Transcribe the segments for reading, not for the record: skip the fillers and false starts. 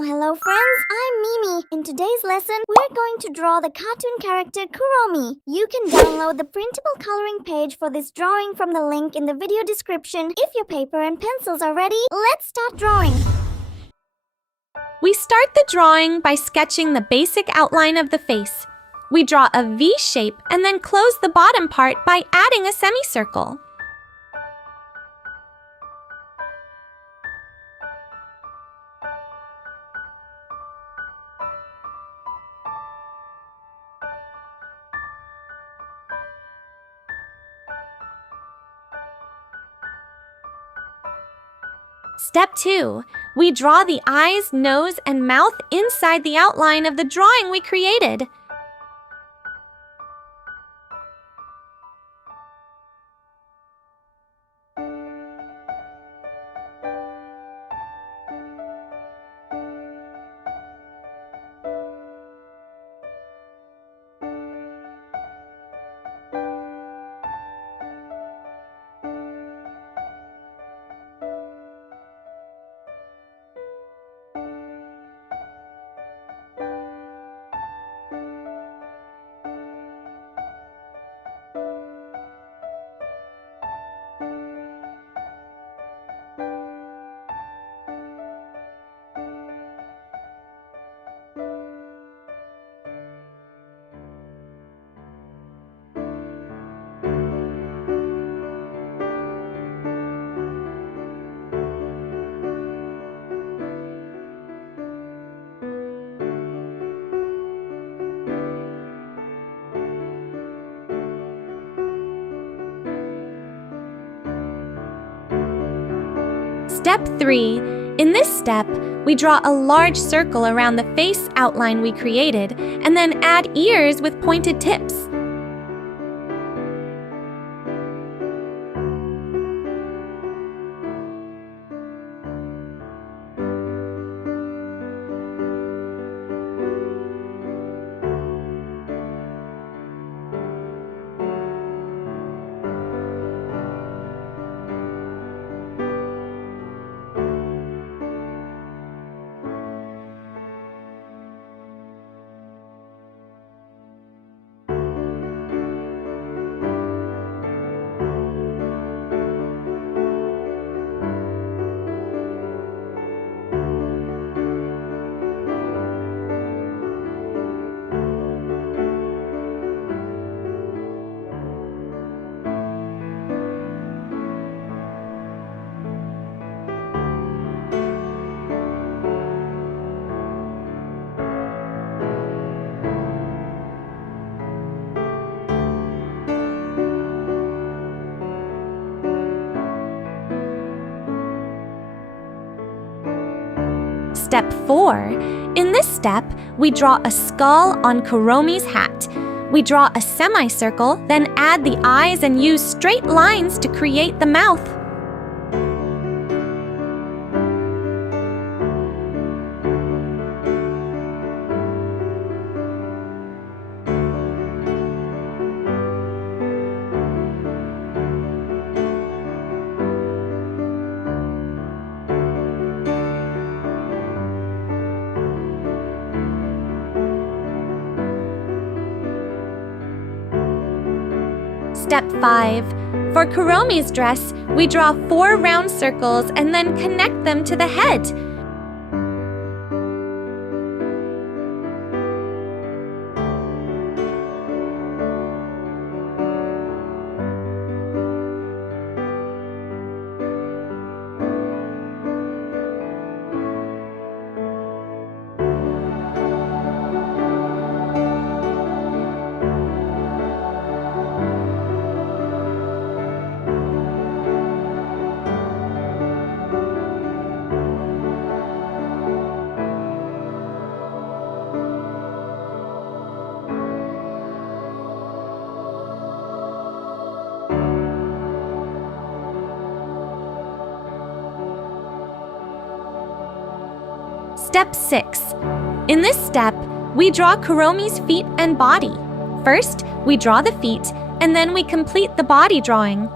Hello friends, I'm Mimi. In today's lesson, we're going to draw the cartoon character Kuromi. You can download the printable coloring page for this drawing from the link in the video description. If your paper and pencils are ready, let's start drawing. We start the drawing by sketching the basic outline of the face. We draw a V shape and then close the bottom part by adding a semicircle. Step 2. We draw the eyes, nose, and mouth inside the outline of the drawing we created. Step 3. In this step, we draw a large circle around the face outline we created and then add ears with pointed tips. Step 4. In this step, we draw a skull on Kuromi's hat. We draw a semicircle, then add the eyes and use straight lines to create the mouth. Step 5. For Kuromi's dress, we draw 4 round circles and then connect them to the head. Step 6. In this step, we draw Kuromi's feet and body. First, we draw the feet, and then we complete the body drawing.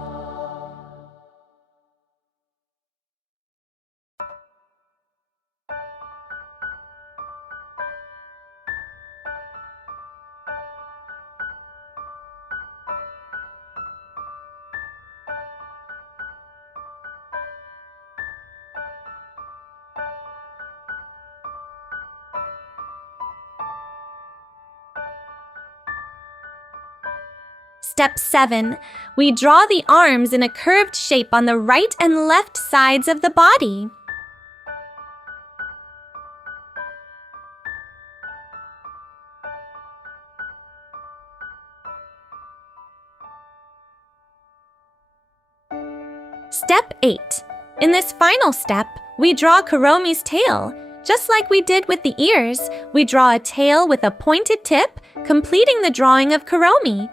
Step 7. We draw the arms in a curved shape on the right and left sides of the body. Step 8. In this final step, we draw Kuromi's tail. Just like we did with the ears, we draw a tail with a pointed tip, completing the drawing of Kuromi.